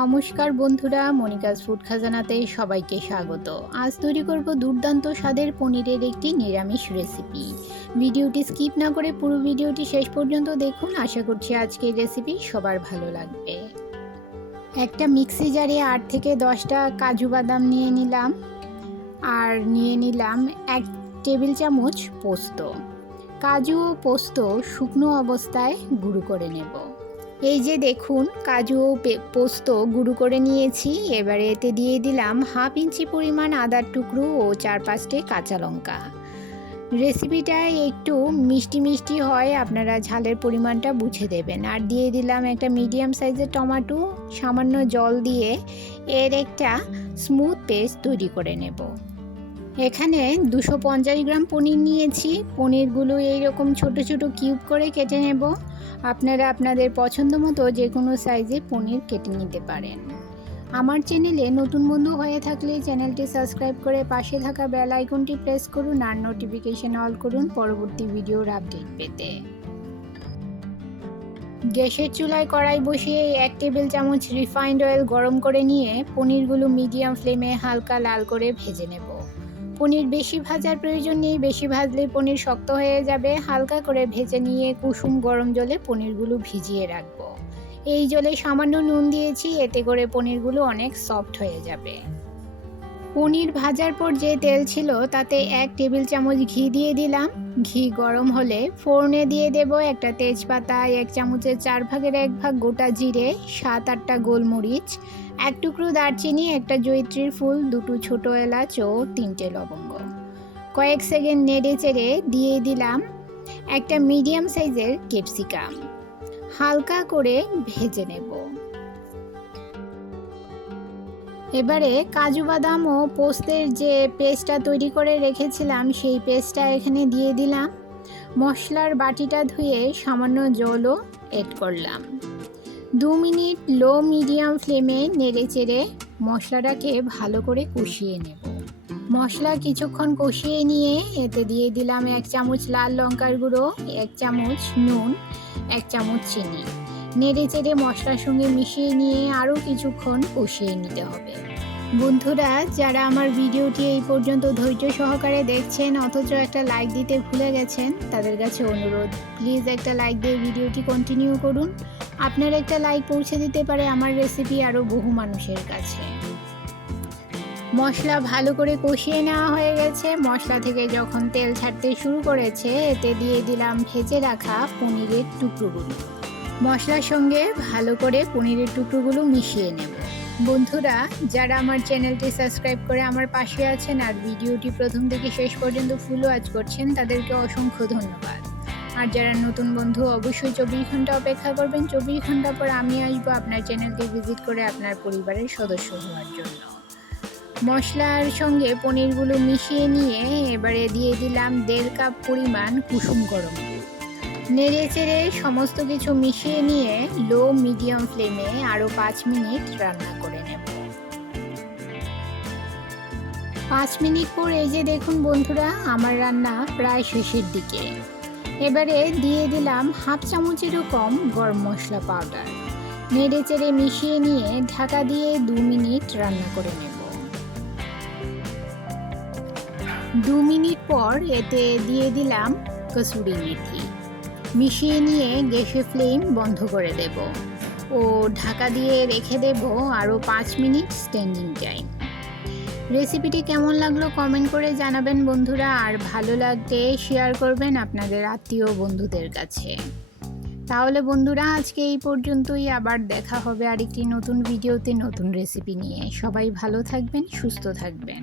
নমস্কার বন্ধুরা, Monica's food খাজানাতে সবাইকে স্বাগত। আজ তৈরি করব দুর্দান্ত স্বাদের পনিরের একটি নিরামিষ রেসিপি। ভিডিওটি স্কিপ না করে পুরো ভিডিওটি শেষ পর্যন্ত দেখুন। আশা করছি আজকের রেসিপি সবার ভালো লাগবে। একটা মিক্সি জারে 8 থেকে 10টা কাজু বাদাম নিয়ে নিলাম, আর নিয়ে নিলাম 1 টেবিল চামচ পোস্ত। কাজু ও পোস্ত শুকনো অবস্থায় গুঁড়ো করে নেব। এই যে দেখুন, কাজু ও পোস্ত গুঁড়ো করে নিয়েছি। এবারে এতে দিয়ে দিলাম 1/2 ইঞ্চি পরিমাণ আদার টুকরো ও 4-5টে কাঁচা লঙ্কা। রেসিপিটা একটু মিষ্টি মিষ্টি হয়, আপনারা ঝালের পরিমাণটা বুঝে দেবেন। আর দিয়ে দিলাম একটা মিডিয়াম সাইজের টমেটো। সামান্য জল দিয়ে এর একটা স্মুথ পেস্ট তৈরি করে নেব। এখানে 250 গ্রাম পনির নিয়েছি। পনিরগুলো এইরকম ছোট ছোট কিউব করে কেটে নেব। আপনারা আপনাদের পছন্দ মতো যে কোনো সাইজে পনির কেটে নিতে পারেন। আমার চ্যানেলে নতুন বন্ধু হয়ে থাকলে চ্যানেলটি সাবস্ক্রাইব করে পাশে থাকা বেল আইকনটি প্রেস করুন আর নোটিফিকেশন অল করুন পরবর্তী ভিডিওর আপডেট পেতে। গ্যাসের চুলায় কড়াই বসিয়ে 1 টেবিল চামচ রিফাইন্ড অয়েল গরম করে নিয়ে পনিরগুলো মিডিয়াম ফ্লেমে হালকা লাল করে ভেজে নেব। পনির বেশি ভাজার প্রয়োজন নেই, বেশি ভাজলে পনির শক্ত হয়ে যাবে। হালকা করে ভেজে নিয়ে কুসুম গরম জলে পনিরগুলো ভিজিয়ে রাখবো। এই জলে সামান্য নুন দিয়েছি, এতে করে পনিরগুলো অনেক সফট হয়ে যাবে। পনির ভাজার পর যে তেল ছিল তাতে 1 টেবিল চামচ ঘি দিয়ে দিলাম। ঘি গরম হলে ফোড়নে দিয়ে দেব একটা তেজপাতা, 1 চামচের 4 ভাগের 1 ভাগ গোটা জিরে, 7-8টা গোলমরিচ, 1 টুকরো দারচিনি, একটা জয়িত্রীর ফুল, 2টো ছোট এলাচ ও 3টে লবঙ্গ। কয়েক সেকেন্ড নেড়ে চেড়ে দিয়ে দিলাম একটা মিডিয়াম সাইজের ক্যাপসিকাম। হালকা করে ভেজে নেব। এবারে কাজু বাদাম ও পোস্তের যে পেস্টটা তৈরি করে রেখেছিলাম সেই পেস্টটা এখানে দিয়ে দিলাম। মশলার বাটিটা ধুয়ে সামান্য জলও অ্যাড করলাম। 2 মিনিট লো মিডিয়াম ফ্লেমে নেড়ে চেড়ে মশলাটাকে ভালো করে কষিয়ে নেব। মশলা কিছুক্ষণ কষিয়ে নিয়ে এতে দিয়ে দিলাম 1 চামচ লাল লঙ্কার গুঁড়ো, 1 চামচ নুন, 1 চামচ চিনি। নেড়ে চেড়ে মশলার সঙ্গে মিশিয়ে নিয়ে আরও কিছুক্ষণ কষিয়ে নিতে হবে। বন্ধুরা, যারা আমার ভিডিওটি এই পর্যন্ত ধৈর্য সহকারে দেখছেন অথচ একটা লাইক দিতে ভুলে গেছেন, তাদের কাছে অনুরোধ, প্লিজ একটা লাইক দিয়ে ভিডিওটি কন্টিনিউ করুন। আপনার একটা লাইক পৌঁছে দিতে পারে আমার রেসিপি আরও বহু মানুষের কাছে। মশলা ভালো করে কষিয়ে নেওয়া হয়ে গেছে। মশলা থেকে যখন তেল ছাড়তে শুরু করেছে এতে দিয়ে দিলাম ভেজে রাখা পনিরের টুকরোগুলো। মশলার সঙ্গে ভালো করে পনিরের টুকরোগুলো মিশিয়ে নেব। বন্ধুরা, যারা আমার চ্যানেলটি সাবস্ক্রাইব করে আমার পাশে আছেন আর ভিডিওটি প্রথম থেকে শেষ পর্যন্ত ফুল ওয়াচ করছেন, তাদেরকে অসংখ্য ধন্যবাদ। আর যারা নতুন বন্ধু, অবশ্যই 24 ঘন্টা অপেক্ষা করবেন। 24 ঘন্টা পর আমি আসবো আপনার চ্যানেলকে ভিজিট করে আপনার পরিবারের সদস্য হওয়ার জন্য। মশলার সঙ্গে পনিরগুলো মিশিয়ে নিয়ে এবারে দিয়ে দিলাম 1.5 কাপ পরিমাণ কুসুম গরম দুধ। নেড়ে চেড়ে সমস্ত কিছু মিশিয়ে নিয়ে লো মিডিয়াম ফ্লেমে আরও 5 মিনিট রান্না করে নেব। 5 মিনিট পর এই যে দেখুন বন্ধুরা, আমার রান্না প্রায় শেষের দিকে। এবারে দিয়ে দিলাম 1/2 চামচেরও কম গরম মশলা পাউডার। নেড়ে চেড়ে মিশিয়ে নিয়ে ঢাকা দিয়ে 2 মিনিট রান্না করে নেব। 2 মিনিট পর এতে দিয়ে দিলাম কসুরি মেথি। মিশিয়ে নিয়ে গ্যাসের ফ্লেম বন্ধ করে দেব ও ঢাকা দিয়ে রেখে দেব আরও 5 মিনিট স্ট্যান্ডিং টাইম। রেসিপিটি কেমন লাগলো কমেন্ট করে জানাবেন বন্ধুরা, আর ভালো লাগলে শেয়ার করবেন আপনাদের আত্মীয় বন্ধুদের কাছে। তাহলে বন্ধুরা, আজকে এই পর্যন্তই। আবার দেখা হবে আরেকটি নতুন ভিডিওতে নতুন রেসিপি নিয়ে। সবাই ভালো থাকবেন, সুস্থ থাকবেন।